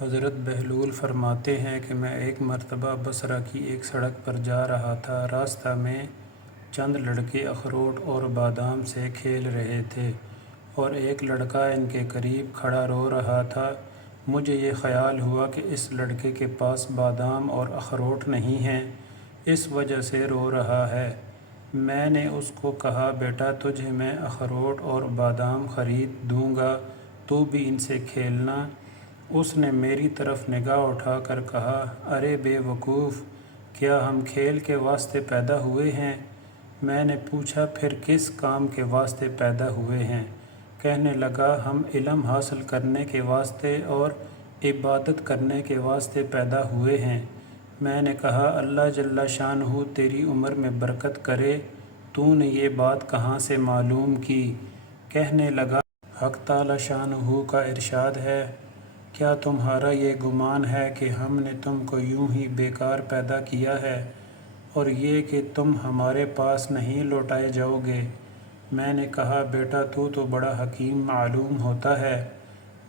حضرت بہلول فرماتے ہیں کہ میں ایک مرتبہ بصرہ کی ایک سڑک پر جا رہا تھا۔ راستہ میں چند لڑکے اخروٹ اور بادام سے کھیل رہے تھے اور ایک لڑکا ان کے قریب کھڑا رو رہا تھا۔ مجھے یہ خیال ہوا کہ اس لڑکے کے پاس بادام اور اخروٹ نہیں ہیں، اس وجہ سے رو رہا ہے۔ میں نے اس کو کہا، بیٹا تجھے میں اخروٹ اور بادام خرید دوں گا، تو بھی ان سے کھیلنا۔ اس نے میری طرف نگاہ اٹھا کر کہا، ارے بے وقوف، کیا ہم کھیل کے واسطے پیدا ہوئے ہیں؟ میں نے پوچھا، پھر کس کام کے واسطے پیدا ہوئے ہیں؟ کہنے لگا، ہم علم حاصل کرنے کے واسطے اور عبادت کرنے کے واسطے پیدا ہوئے ہیں۔ میں نے کہا، اللہ جل شانہ تیری عمر میں برکت کرے، تو نے یہ بات کہاں سے معلوم کی؟ کہنے لگا، حق تعالی شانہ کا ارشاد ہے، کیا تمہارا یہ گمان ہے کہ ہم نے تم کو یوں ہی بیکار پیدا کیا ہے اور یہ کہ تم ہمارے پاس نہیں لوٹائے جاؤ گے؟ میں نے کہا، بیٹا تو بڑا حکیم معلوم ہوتا ہے،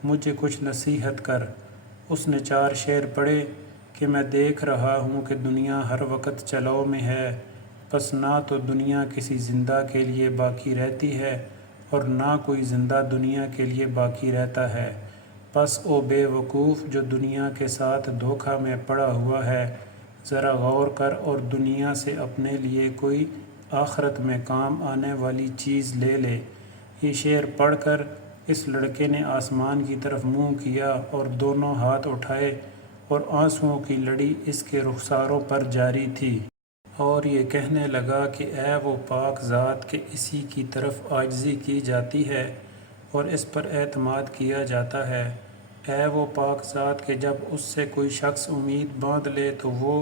مجھے کچھ نصیحت کر۔ اس نے 4 شعر پڑھے کہ میں دیکھ رہا ہوں کہ دنیا ہر وقت چلو میں ہے، پس نہ تو دنیا کسی زندہ کے لیے باقی رہتی ہے اور نہ کوئی زندہ دنیا کے لیے باقی رہتا ہے۔ پس او بے وقوف جو دنیا کے ساتھ دھوکہ میں پڑا ہوا ہے، ذرا غور کر اور دنیا سے اپنے لیے کوئی آخرت میں کام آنے والی چیز لے لے۔ یہ شعر پڑھ کر اس لڑکے نے آسمان کی طرف منہ کیا اور دونوں ہاتھ اٹھائے اور آنسوؤں کی لڑی اس کے رخساروں پر جاری تھی۔ اور یہ کہنے لگا کہ اے وہ پاک ذات کہ اسی کی طرف عاجزی کی جاتی ہے اور اس پر اعتماد کیا جاتا ہے۔ اے وہ پاک ذات کہ جب اس سے کوئی شخص امید باندھ لے تو وہ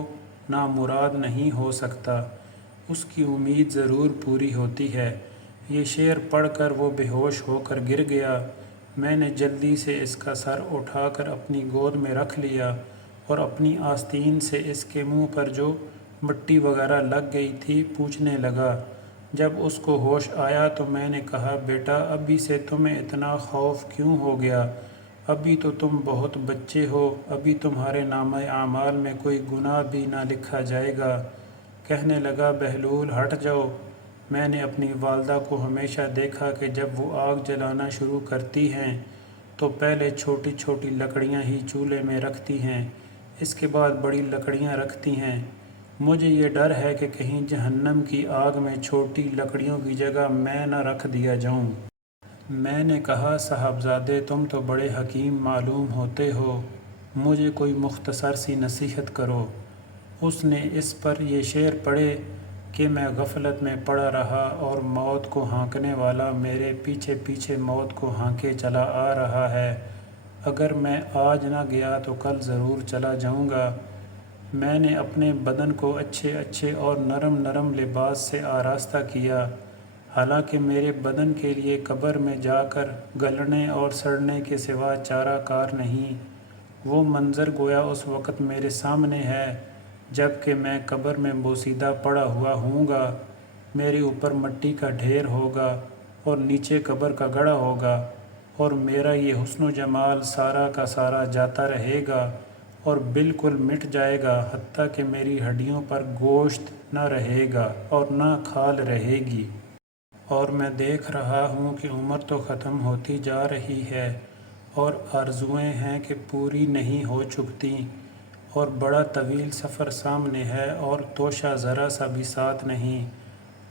نامراد نہیں ہو سکتا، اس کی امید ضرور پوری ہوتی ہے۔ یہ شعر پڑھ کر وہ بے ہوش ہو کر گر گیا۔ میں نے جلدی سے اس کا سر اٹھا کر اپنی گود میں رکھ لیا اور اپنی آستین سے اس کے منہ پر جو مٹی وغیرہ لگ گئی تھی پوچھنے لگا۔ جب اس کو ہوش آیا تو میں نے کہا، بیٹا ابھی سے تمہیں اتنا خوف کیوں ہو گیا؟ ابھی تو تم بہت بچے ہو، ابھی تمہارے نامہ اعمال میں کوئی گناہ بھی نہ لکھا جائے گا۔ کہنے لگا، بہلول ہٹ جاؤ۔ میں نے اپنی والدہ کو ہمیشہ دیکھا کہ جب وہ آگ جلانا شروع کرتی ہیں تو پہلے چھوٹی چھوٹی لکڑیاں ہی چولہے میں رکھتی ہیں، اس کے بعد بڑی لکڑیاں رکھتی ہیں۔ مجھے یہ ڈر ہے کہ کہیں جہنم کی آگ میں چھوٹی لکڑیوں کی جگہ میں نہ رکھ دیا جاؤں۔ میں نے کہا، صاحبزادے تم تو بڑے حکیم معلوم ہوتے ہو، مجھے کوئی مختصر سی نصیحت کرو۔ اس نے اس پر یہ شعر پڑھے کہ میں غفلت میں پڑا رہا اور موت کو ہانکنے والا میرے پیچھے پیچھے موت کو ہانکے چلا آ رہا ہے، اگر میں آج نہ گیا تو کل ضرور چلا جاؤں گا۔ میں نے اپنے بدن کو اچھے اچھے اور نرم نرم لباس سے آراستہ کیا، حالانکہ میرے بدن کے لیے قبر میں جا کر گلنے اور سڑنے کے سوا چارہ کار نہیں۔ وہ منظر گویا اس وقت میرے سامنے ہے جب کہ میں قبر میں بوسیدہ پڑا ہوا ہوں گا، میرے اوپر مٹی کا ڈھیر ہوگا اور نیچے قبر کا گڑھا ہوگا، اور میرا یہ حسن و جمال سارا کا سارا جاتا رہے گا اور بالکل مٹ جائے گا، حتیٰ کہ میری ہڈیوں پر گوشت نہ رہے گا اور نہ کھال رہے گی۔ اور میں دیکھ رہا ہوں کہ عمر تو ختم ہوتی جا رہی ہے اور آرزوئیں ہیں کہ پوری نہیں ہو چکتی، اور بڑا طویل سفر سامنے ہے اور توشہ ذرا سا بھی ساتھ نہیں،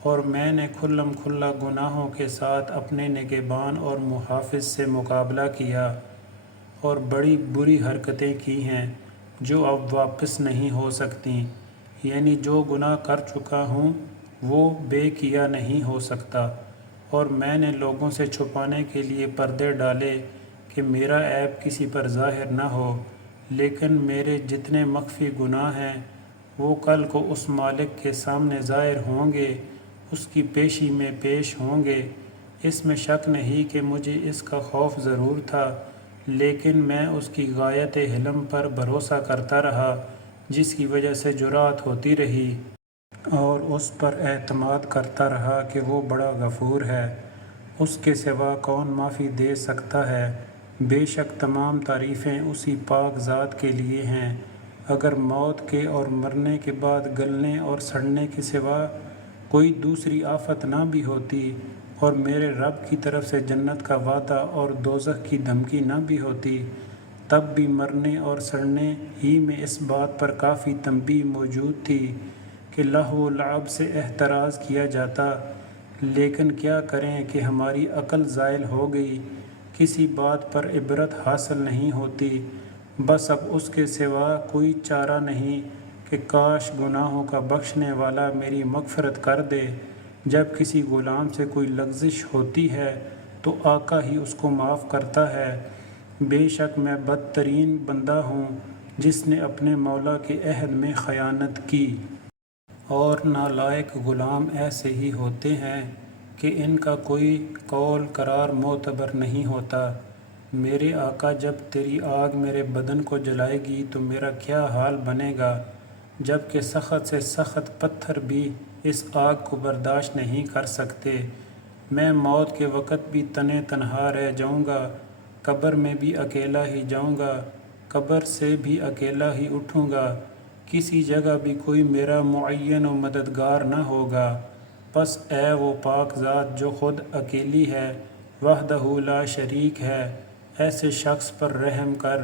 اور میں نے کھلم کھلا گناہوں کے ساتھ اپنے نگہبان اور محافظ سے مقابلہ کیا اور بڑی بری حرکتیں کی ہیں جو اب واپس نہیں ہو سکتیں، یعنی جو گناہ کر چکا ہوں وہ بے کیا نہیں ہو سکتا، اور میں نے لوگوں سے چھپانے کے لیے پردے ڈالے کہ میرا عیب کسی پر ظاہر نہ ہو، لیکن میرے جتنے مخفی گناہ ہیں وہ کل کو اس مالک کے سامنے ظاہر ہوں گے، اس کی پیشی میں پیش ہوں گے۔ اس میں شک نہیں کہ مجھے اس کا خوف ضرور تھا، لیکن میں اس کی غایت حلم پر بھروسہ کرتا رہا جس کی وجہ سے جرأت ہوتی رہی، اور اس پر اعتماد کرتا رہا کہ وہ بڑا غفور ہے، اس کے سوا کون معافی دے سکتا ہے۔ بے شک تمام تعریفیں اسی پاک ذات کے لیے ہیں۔ اگر موت کے اور مرنے کے بعد گلنے اور سڑنے کے سوا کوئی دوسری آفت نہ بھی ہوتی، اور میرے رب کی طرف سے جنت کا وعدہ اور دوزخ کی دھمکی نہ بھی ہوتی، تب بھی مرنے اور سڑنے ہی میں اس بات پر کافی تنبیہ موجود تھی کہ لہو و لعب سے احتراز کیا جاتا۔ لیکن کیا کریں کہ ہماری عقل زائل ہو گئی، کسی بات پر عبرت حاصل نہیں ہوتی۔ بس اب اس کے سوا کوئی چارہ نہیں کہ کاش گناہوں کا بخشنے والا میری مغفرت کر دے۔ جب کسی غلام سے کوئی لغزش ہوتی ہے تو آقا ہی اس کو معاف کرتا ہے۔ بے شک میں بدترین بندہ ہوں جس نے اپنے مولا کے عہد میں خیانت کی۔ اور نالائق غلام ایسے ہی ہوتے ہیں کہ ان کا کوئی قول قرار معتبر نہیں ہوتا۔ میرے آقا جب تیری آگ میرے بدن کو جلائے گی تو میرا کیا حال بنے گا، جب کہ سخت سے سخت پتھر بھی اس آگ کو برداشت نہیں کر سکتے۔ میں موت کے وقت بھی تنے تنہا رہ جاؤں گا، قبر میں بھی اکیلا ہی جاؤں گا، قبر سے بھی اکیلا ہی اٹھوں گا، کسی جگہ بھی کوئی میرا معین و مددگار نہ ہوگا۔ پس اے وہ پاک ذات جو خود اکیلی ہے، وحدہ لا شریک ہے، ایسے شخص پر رحم کر